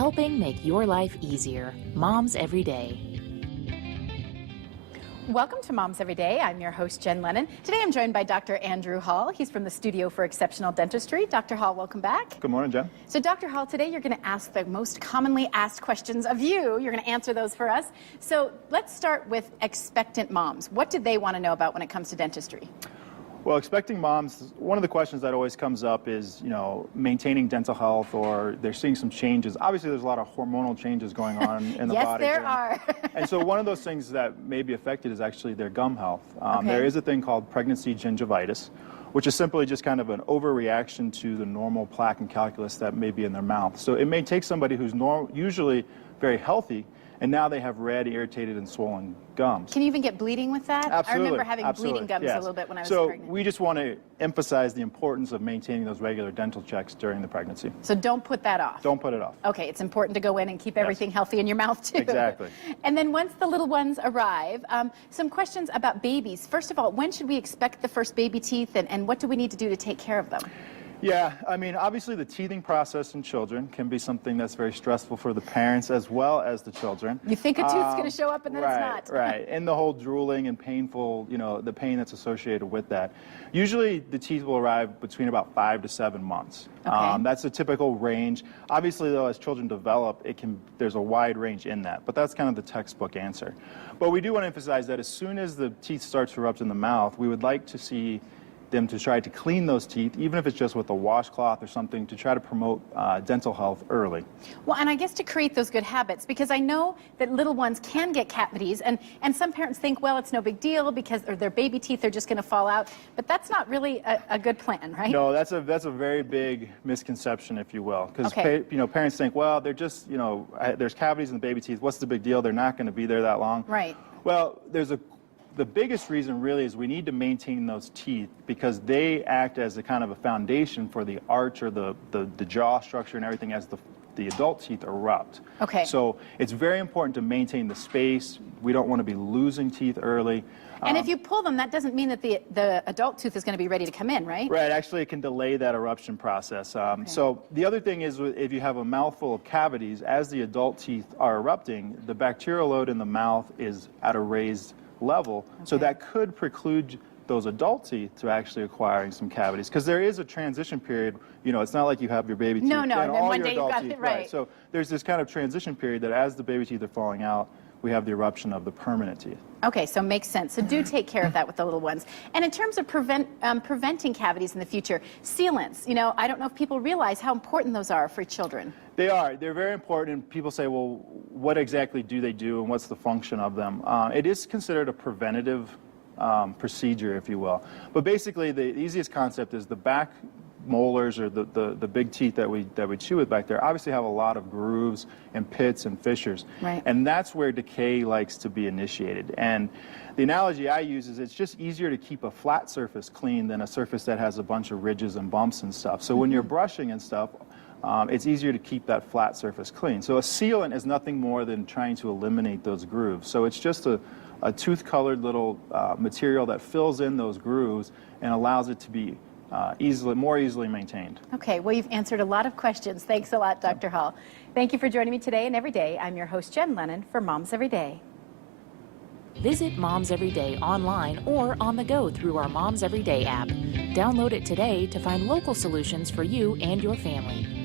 helping make your life easier. Moms Every Day. Welcome to Moms Every Day. I'm your host, Jen Lennon. Today I'm joined by Dr. Andrew Hall. He's from the Studio for Exceptional Dentistry. Dr. Hall, welcome back. Good morning, Jen. So Dr. Hall, today you're going to ask the most commonly asked questions of you. You're going to answer those for us. So let's start with expectant moms. What do they want to know about when it comes to dentistry? Well, expecting moms, one of the questions that always comes up is, maintaining dental health, or they're seeing some changes. Obviously, there's a lot of hormonal changes going on in the body. Yes, there are. And so one of those things that may be affected is actually their gum health. Okay. There is a thing called pregnancy gingivitis, which is simply just kind of an overreaction to the normal plaque and calculus that may be in their mouth. So it may take somebody who's usually very healthy, and now they have red, irritated, and swollen gums. Can you even get bleeding with that? Absolutely. I remember having Absolutely. bleeding gums Yes. a little bit when I was so pregnant. we just want to emphasize the importance of maintaining those regular dental checks during the pregnancy. So don't put that off. Don't put it off. Okay, it's important to go in and keep everything healthy in your mouth too. Exactly. And then once the little ones arrive, some questions about babies. First of all, when should we expect the first baby teeth, and what do we need to do to take care of them? Yeah, I mean, obviously the teething process in children can be something that's very stressful for the parents as well as the children. You think a tooth's going to show up and then it's not. Right, and the whole drooling and painful, the pain that's associated with that. Usually the teeth will arrive between about 5 to 7 months. Okay. That's a typical range. Obviously, though, as children develop, there's a wide range in that, but that's kind of the textbook answer. But we do want to emphasize that as soon as the teeth start to erupt in the mouth, we would like to see them to try to clean those teeth, even if it's just with a washcloth or something, to try to promote dental health early. Well, and I guess to create those good habits, because I know that little ones can get cavities, and some parents think, well, it's no big deal because their baby teeth are just going to fall out, but that's not really a good plan, right? No, that's a very big misconception, if you will, because parents think, well, they're just, there's cavities in the baby teeth, what's the big deal? They're not going to be there that long. Right. Well, the biggest reason really is we need to maintain those teeth because they act as a kind of a foundation for the arch or the jaw structure and everything as the adult teeth erupt. Okay. So it's very important to maintain the space. We don't want to be losing teeth early. And if you pull them, that doesn't mean that the adult tooth is going to be ready to come in, right? Right. Actually, it can delay that eruption process. So the other thing is if you have a mouthful of cavities, as the adult teeth are erupting, the bacterial load in the mouth is at a raised level, so that could preclude those adult teeth to actually acquiring some cavities, because there is a transition period. It's not like you have your baby teeth. No, and then all one your day you adult got teeth, it right. So there's this kind of transition period that as the baby teeth are falling out, we have the eruption of the permanent teeth. Okay, so makes sense. So do take care of that with the little ones. And in terms of preventing cavities in the future, sealants, I don't know if people realize how important those are for children. They are. They're very important. And people say, well, what exactly do they do and what's the function of them? It is considered a preventative procedure, if you will. But basically, the easiest concept is the back molars, or the big teeth that we chew with back there, obviously have a lot of grooves and pits and fissures. Right. And that's where decay likes to be initiated. And the analogy I use is it's just easier to keep a flat surface clean than a surface that has a bunch of ridges and bumps and stuff. So when you're brushing and stuff, it's easier to keep that flat surface clean. So a sealant is nothing more than trying to eliminate those grooves. So it's just a tooth-colored little material that fills in those grooves and allows it to be more easily maintained. Okay, well, you've answered a lot of questions. Thanks a lot, Dr. Hall. Thank you for joining me today and every day. I'm your host, Jen Lennon, for Moms Every Day. Visit Moms Every Day online or on the go through our Moms Every Day app. Download it today to find local solutions for you and your family.